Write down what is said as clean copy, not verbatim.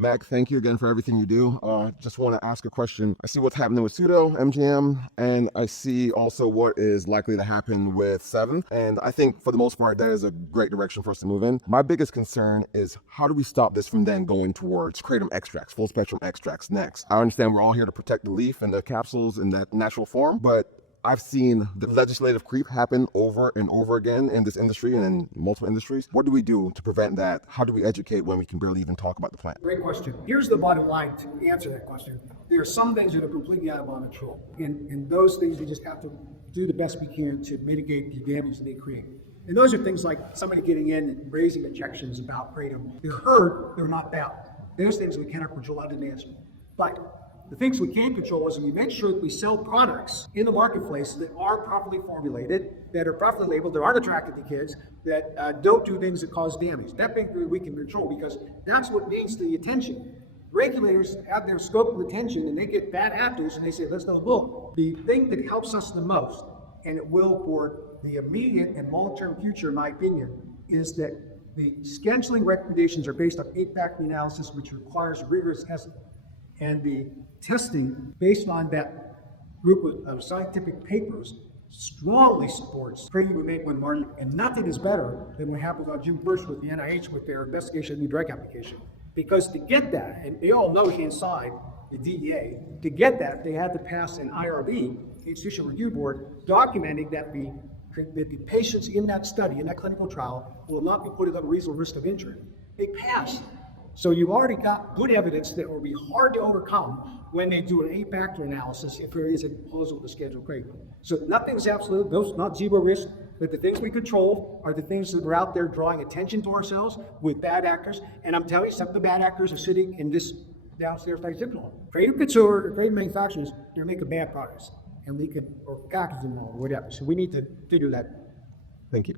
Mac, thank you again for everything you do. Just want to ask a question. I see what's happening with pseudo, MGM, and I see also what is likely to happen with 7. And I think for the most part, that is a great direction for us to move in. My biggest concern is how do we stop this from then going towards kratom extracts, full spectrum extracts next? I understand we're all here to protect the leaf and the capsules in that natural form, but I've seen the legislative creep happen over and over again in this industry and in multiple industries. What do we do to prevent that? How do we educate when we can barely even talk about the plant? Great question. Here's the bottom line to answer that question. There are some things that are completely out of our control. And those things we just have to do the best we can to mitigate the damage that they create. And those are things like somebody getting in and raising objections about kratom. They're heard, they're not valid. Those things we cannot control out of the answer. But the things we can control is we make sure that we sell products in the marketplace that are properly formulated, that are properly labeled, that aren't attractive to kids, that don't do things that cause damage. That thing we can control because that's what needs the attention. Regulators have their scope of attention and they get bad actors and they say, let's not look. The thing that helps us the most, and it will for the immediate and long-term future, in my opinion, is that the scheduling recommendations are based on 8-factor analysis, which requires rigorous testing. And the testing based on that group of scientific papers strongly supports kratom remain one market, and nothing is better than what happened on June 1st with the NIH with their investigation of the new drug application. Because to get that, and they all know inside the DEA, to get that, they had to pass an IRB, the Institutional Review Board, documenting that the patients in that study, in that clinical trial, will not be put at unreasonable risk of injury. They passed. So you've already got good evidence that will be hard to overcome when they do an 8-factor analysis if there is a proposal to schedule kratom. So nothing's absolute, those not zero risk, but the things we control are the things that are out there drawing attention to ourselves with bad actors. And I'm telling you, some of the bad actors are sitting in this downstairs like Ziploc. Kratom consumer, kratom manufacturers, they're making bad products. And we can, or packaging them or whatever. So we need to do that. Thank you.